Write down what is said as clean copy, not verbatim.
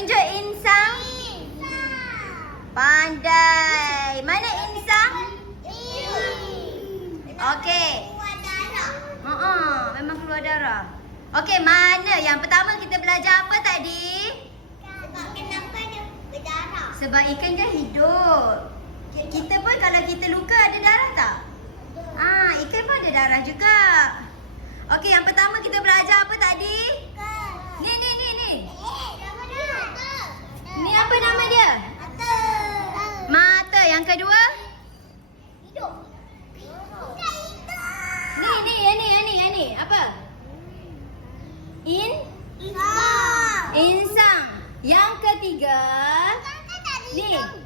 tunjuk insang. Pandai. Mana insang? Okey. Memang keluar darah. Okey, mana? Yang pertama kita belajar apa tadi? Kenapa dia berdarah? Sebab ikan dia hidup. Kita pun kalau kita luka ada darah tak? Ikan pun ada darah juga. Okey, yang pertama kita belajar apa tadi? Ni. Ni apa nama dia? Mata. Yang kedua? Hidup. Ni. Apa? Insang. Insang. Yang ketiga? Ni.